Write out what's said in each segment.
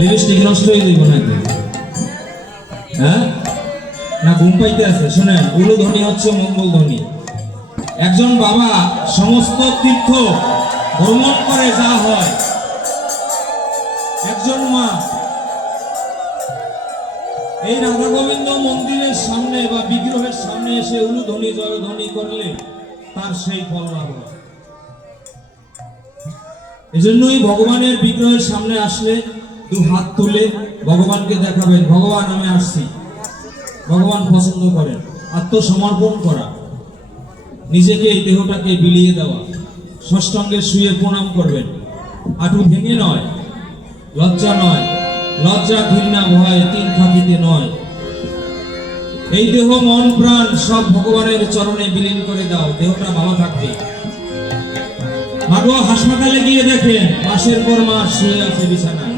Lipstick নষ্ট হয়ে যাইব নাকি? হ্যাঁ? না, ঘুম পাইতে আছে, শোনেন উলু ধ্বনি হচ্ছে মঙ্গল ধ্বনি একজন বাবা সমস্ত তীর্থ ভ্রমণ করে যা হয়। একজন মা, এই রাধা গোবিন্দ মন্দিরের সামনে বা বিগ্রহের সামনে এসে উলু ধ্বনি জয়ধ্বনি করলে তার সেই ফল লাভ এজন্যই ভগবানের বিগ্রহের সামনে আসলে দু হাত তুলে ভগবানকে দেখাবেন, ভগবান আমি আসছি। ভগবান পছন্দ করেন, আত্মসমর্পণ করা। নিজেকে এই দেহটাকে বিলিয়ে দেওয়া। ষষ্ঠাঙ্গে শুয়ে প্রণাম করবেন। আটু ভেঙে নয়, লজ্জা নয়, লজ্জা ঘৃণা ভয় তিন থাকিতে নয়। এই দেহ, মন, প্রাণ সব ভগবানের চরণে বিলীন করে দাও, দেহটা ভালো থাকবে। মাগো হাসপাতালে গিয়ে দেখেন, মাসের পর মাস শুয়ে আছে বিছানা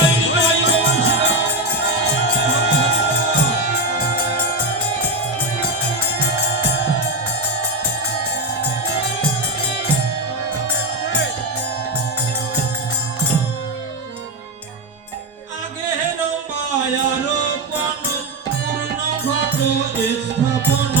স্থাপন